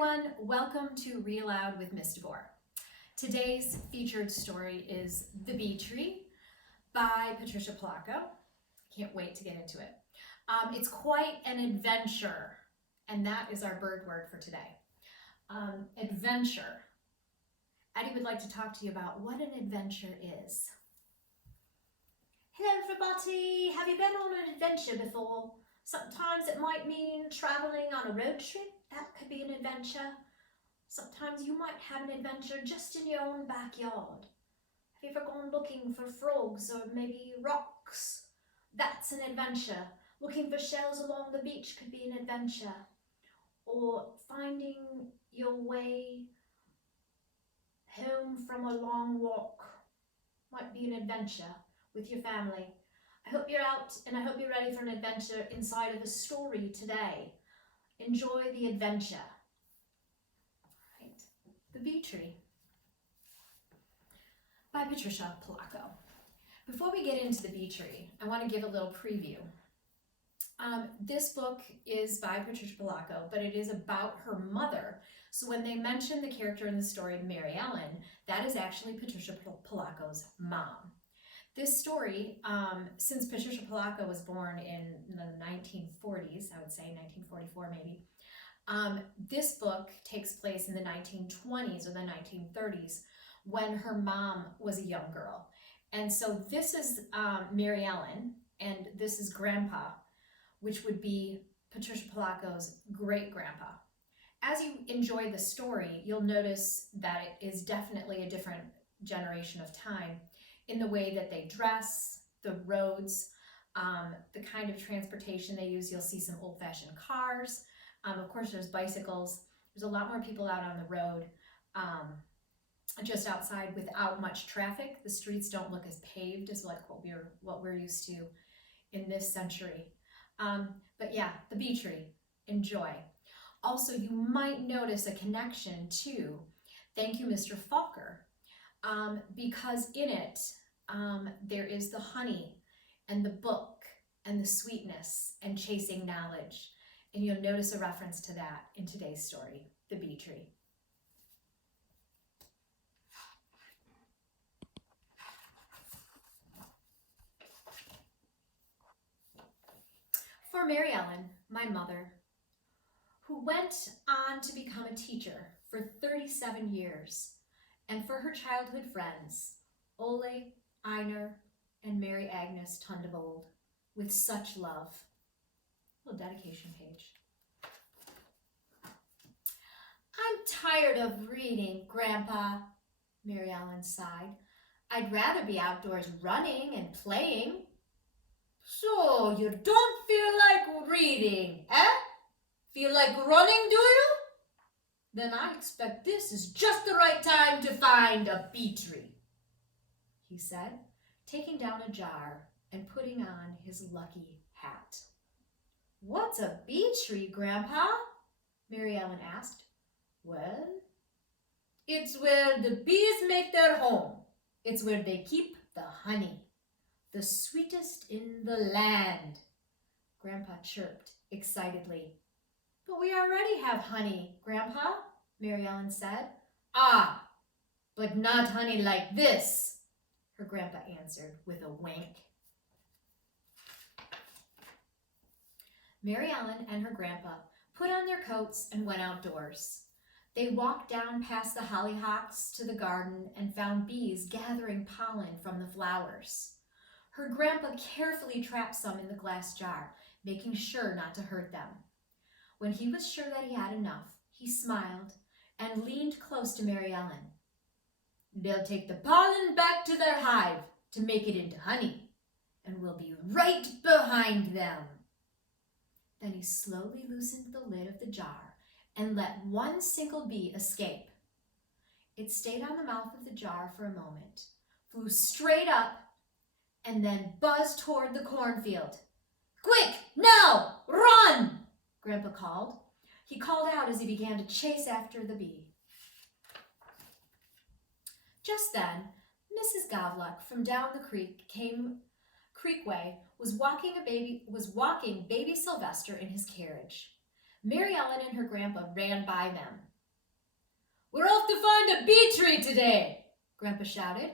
everyone, welcome to Read Aloud with Miss DeBoer. Today's featured story is The Bee Tree by Patricia Polacco. Can't wait to get into it. It's quite an adventure, and that is our bird word for today. Adventure. Addie would like to talk to you about what an adventure is. Hello everybody, have you been on an adventure before? Sometimes it might mean traveling on a road trip. That could be an adventure. Sometimes you might have an adventure just in your own backyard. Have you ever gone looking for frogs or maybe rocks? That's an adventure. Looking for shells along the beach could be an adventure. Or finding your way home from a long walk might be an adventure with your family. I hope you're out and I hope you're ready for an adventure inside of a story today. Enjoy the adventure. All right. The Bee Tree by Patricia Polacco. Before we get into The Bee Tree, I want to give a little preview. This book is by Patricia Polacco, but it is about her mother. So when they mention the character in the story, Mary Ellen, that is actually Patricia Polacco's mom. This story, since Patricia Polacco was born in the 1940s, I would say 1944 maybe, this book takes place in the 1920s or the 1930s when her mom was a young girl. And so this is Mary Ellen, and this is Grandpa, which would be Patricia Polacco's great-grandpa. As you enjoy the story, you'll notice that it is definitely a different generation of time in the way that they dress, the roads, the kind of transportation they use. You'll see some old-fashioned cars. Of course, there's bicycles. There's a lot more people out on the road just outside without much traffic. The streets don't look as paved as like what we're used to in this century. But yeah, The Bee Tree. Enjoy. Also, you might notice a connection to Thank You, Mr. Falker, because in it, there is the honey and the book and the sweetness and chasing knowledge. And you'll notice a reference to that in today's story, The Bee Tree. For Mary Ellen, my mother, who went on to become a teacher for 37 years, and for her childhood friends, Ole, Einar, and Mary Agnes Tundebold, with such love. Little dedication page. I'm tired of reading, Grandpa, Mary Ellen sighed. I'd rather be outdoors running and playing. So you don't feel like reading, eh? Feel like running, do you? Then I expect this is just the right time to find a bee tree, he said, taking down a jar and putting on his lucky hat. What's a bee tree, Grandpa? Mary Ellen asked. Well, it's where the bees make their home. It's where they keep the honey, the sweetest in the land, Grandpa chirped excitedly. But we already have honey, Grandpa, Mary Ellen said. Ah, but not honey like this, her grandpa answered with a wink. Mary Ellen and her grandpa put on their coats and went outdoors. They walked down past the hollyhocks to the garden and found bees gathering pollen from the flowers. Her grandpa carefully trapped some in the glass jar, making sure not to hurt them. When he was sure that he had enough, he smiled and leaned close to Mary Ellen. They'll take the pollen back to their hive to make it into honey, and we'll be right behind them. Then he slowly loosened the lid of the jar and let one single bee escape. It stayed on the mouth of the jar for a moment, flew straight up, and then buzzed toward the cornfield. Quick, now, run! Grandpa called. He called out as he began to chase after the bee. Just then, Mrs. Gavluck from down the creekway was walking baby Sylvester in his carriage. Mary Ellen and her grandpa ran by them. We're off to find a bee tree today, Grandpa shouted.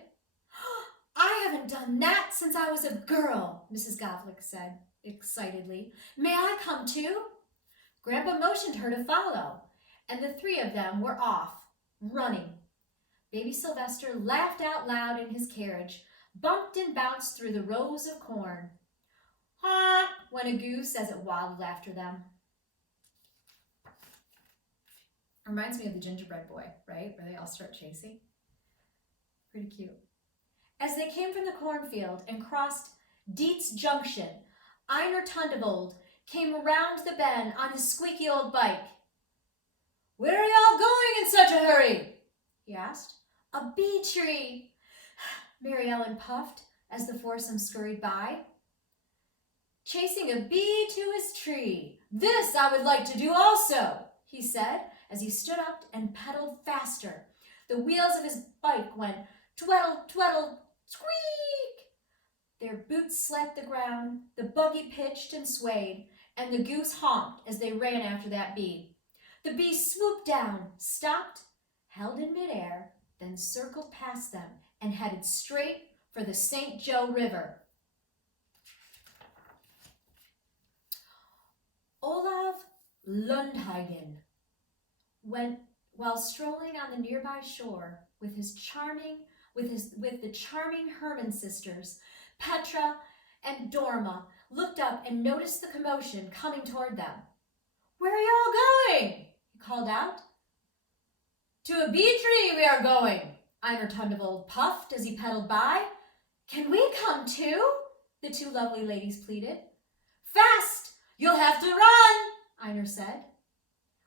I haven't done that since I was a girl, Mrs. Govlick said excitedly. May I come too? Grandpa motioned her to follow, and the three of them were off, running. Baby Sylvester laughed out loud in his carriage, bumped and bounced through the rows of corn. Honk, went a goose as it waddled after them. Reminds me of the gingerbread boy, right? Where they all start chasing. Pretty cute. As they came from the cornfield and crossed Dietz Junction, Einar Tundevold came around the bend on his squeaky old bike. Where are y'all going in such a hurry? He asked. A bee tree, Mary Ellen puffed as the foursome scurried by. Chasing a bee to his tree. This I would like to do also, he said as he stood up and pedaled faster. The wheels of his bike went tweddle, tweddle, squeak. Their boots slapped the ground, the buggy pitched and swayed, and the goose honked as they ran after that bee. The bee swooped down, stopped, held in midair, then circled past them and headed straight for the St. Joe River. Olav Lundhagen went while strolling on the nearby shore with the charming Herman sisters. Petra and Dorma looked up and noticed the commotion coming toward them. Where are y'all going? He called out. To a bee tree we are going, Einar Tundevold puffed as he pedaled by. Can we come too? The two lovely ladies pleaded. Fast! You'll have to run, Einar said.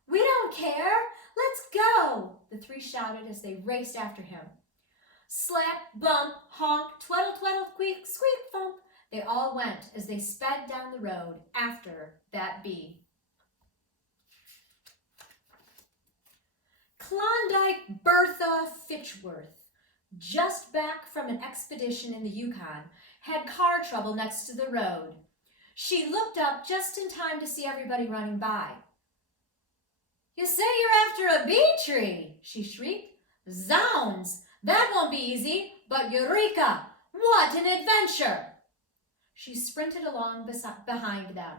We don't care. Let's go, the three shouted as they raced after him. Slap, bump, honk, tweddle, tweddle, squeak, squeak, thump. They all went as they sped down the road after that bee. Klondike Bertha Fitchworth, just back from an expedition in the Yukon, had car trouble next to the road. She looked up just in time to see everybody running by. You say you're after a bee tree, she shrieked. Zounds, that won't be easy, but Eureka, what an adventure! She sprinted along behind them.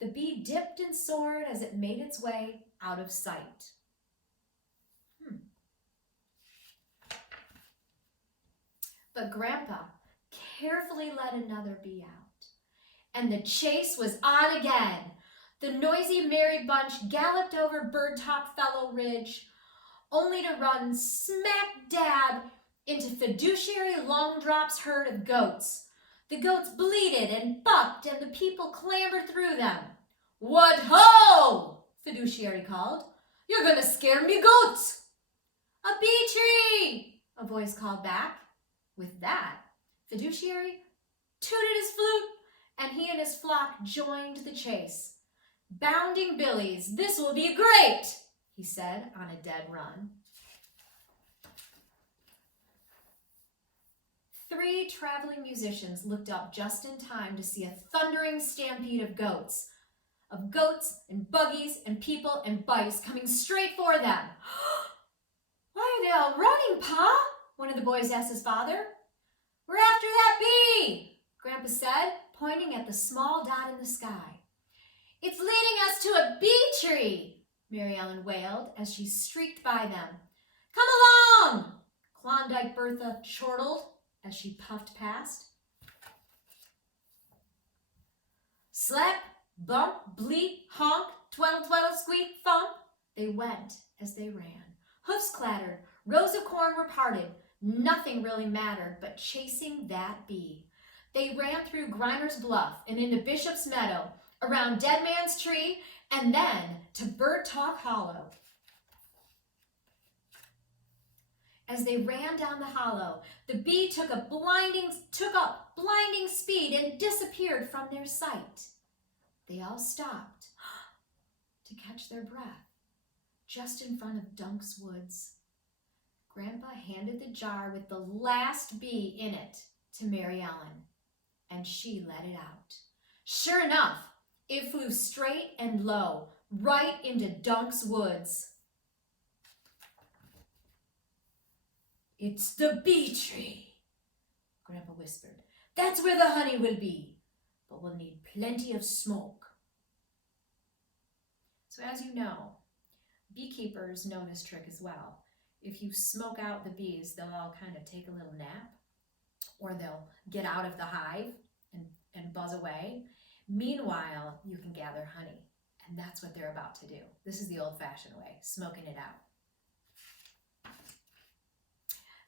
The bee dipped and soared as it made its way out of sight. But Grandpa carefully let another bee out, and the chase was on again. The noisy merry bunch galloped over Bird Talk Fellow Ridge, only to run smack dab into Fiduciary Longdrop's herd of goats. The goats bleated and bucked, and the people clambered through them. What ho! Fiduciary called. You're gonna scare me goats! A bee tree! A voice called back. With that, Fiduciary tooted his flute, and he and his flock joined the chase. Bounding billies, this will be great, he said on a dead run. 3 traveling musicians looked up just in time to see a thundering stampede of goats and buggies and people and bikes coming straight for them. Why are they all running, Pa? One of the boys asked his father. We're after that bee, Grandpa said, pointing at the small dot in the sky. It's leading us to a bee tree, Mary Ellen wailed as she streaked by them. Come along, Klondike Bertha chortled as she puffed past. Slap, bump, bleat, honk, twaddle, twaddle, squeak, thump. They went as they ran. Hoofs clattered, rows of corn were parted. Nothing really mattered but chasing that bee. They ran through Grimer's Bluff and into Bishop's Meadow, around Dead Man's Tree, and then to Bird Talk Hollow. As they ran down the hollow, the bee took up blinding speed and disappeared from their sight. They all stopped to catch their breath just in front of Dunk's Woods. Grandpa handed the jar with the last bee in it to Mary Ellen, and she let it out. Sure enough, it flew straight and low, right into Dunk's Woods. "It's the bee tree," Grandpa whispered. "That's where the honey will be, but we'll need plenty of smoke." So as you know, beekeepers know this trick as well. If you smoke out the bees, they'll all kind of take a little nap, or they'll get out of the hive and buzz away. Meanwhile, you can gather honey, and that's what they're about to do. This is the old-fashioned way, smoking it out.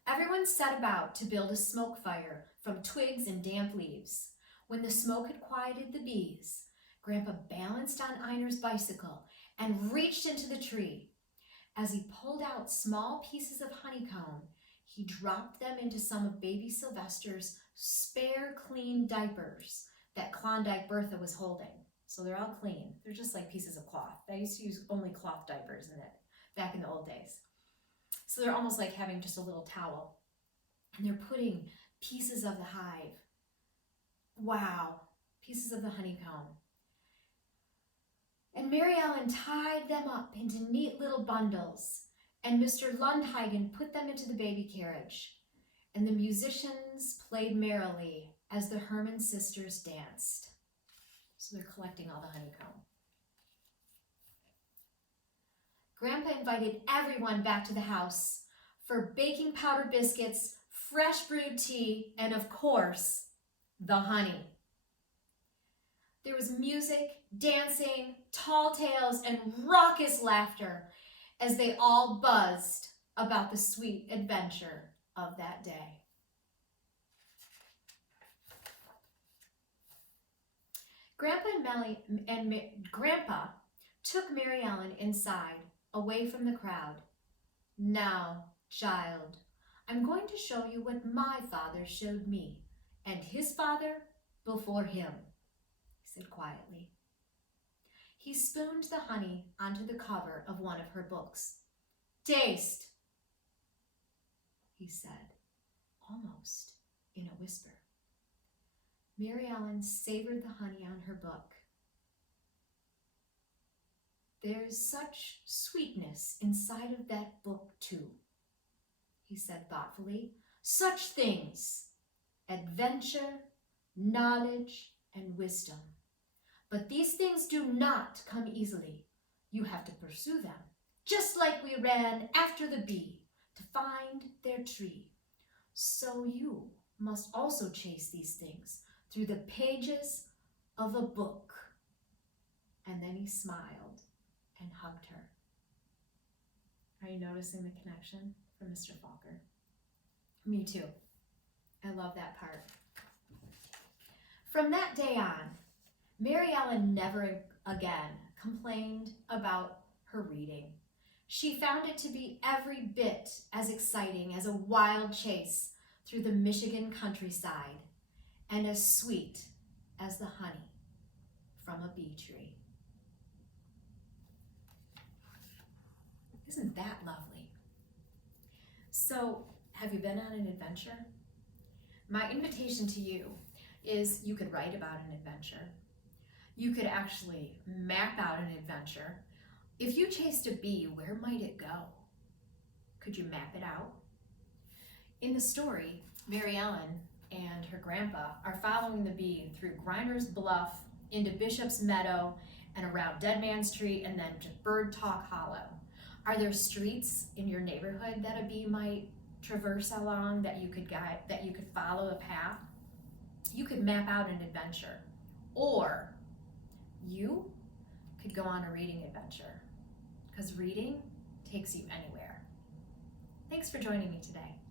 Everyone set about to build a smoke fire from twigs and damp leaves. When the smoke had quieted the bees, Grandpa balanced on Einer's bicycle and reached into the tree. As he pulled out small pieces of honeycomb, he dropped them into some of baby Sylvester's spare clean diapers that Klondike Bertha was holding. So they're all clean. They're just like pieces of cloth. I used to use only cloth diapers back in the old days. So they're almost like having just a little towel. And they're putting pieces of the hive. Wow, pieces of the honeycomb. And Mary Ellen tied them up into neat little bundles, and Mr. Lundhagen put them into the baby carriage, and the musicians played merrily as the Herman sisters danced. So they're collecting all the honeycomb. Grandpa invited everyone back to the house for baking powder biscuits, fresh brewed tea, and of course, the honey. There was music, dancing, tall tales, and raucous laughter as they all buzzed about the sweet adventure of that day. Grandpa took Mary Ellen inside, away from the crowd. "Now, child, I'm going to show you what my father showed me, and his father before him," he said quietly. He spooned the honey onto the cover of one of her books. "Taste," he said, almost in a whisper. Mary Ellen savored the honey on her book. "There's such sweetness inside of that book, too," he said thoughtfully. "Such things: adventure, knowledge, and wisdom. But these things do not come easily. You have to pursue them, just like we ran after the bee to find their tree. So you must also chase these things through the pages of a book." And then he smiled and hugged her. Are you noticing the connection from Mr. Falker? Me too. I love that part. From that day on, Mary Ellen never again complained about her reading. She found it to be every bit as exciting as a wild chase through the Michigan countryside, and as sweet as the honey from a bee tree. Isn't that lovely? So, have you been on an adventure? My invitation to you is you could write about an adventure. You could actually map out an adventure. If you chased a bee, where might it go? Could you map it out? In the story, Mary Ellen and her grandpa are following the bee through Grinder's Bluff, into Bishop's Meadow, and around Dead Man's Tree, and then to Bird Talk Hollow. Are there streets in your neighborhood that a bee might traverse along that you could guide, that you could follow a path? You could map out an adventure, or you could go on a reading adventure, because reading takes you anywhere. Thanks for joining me today.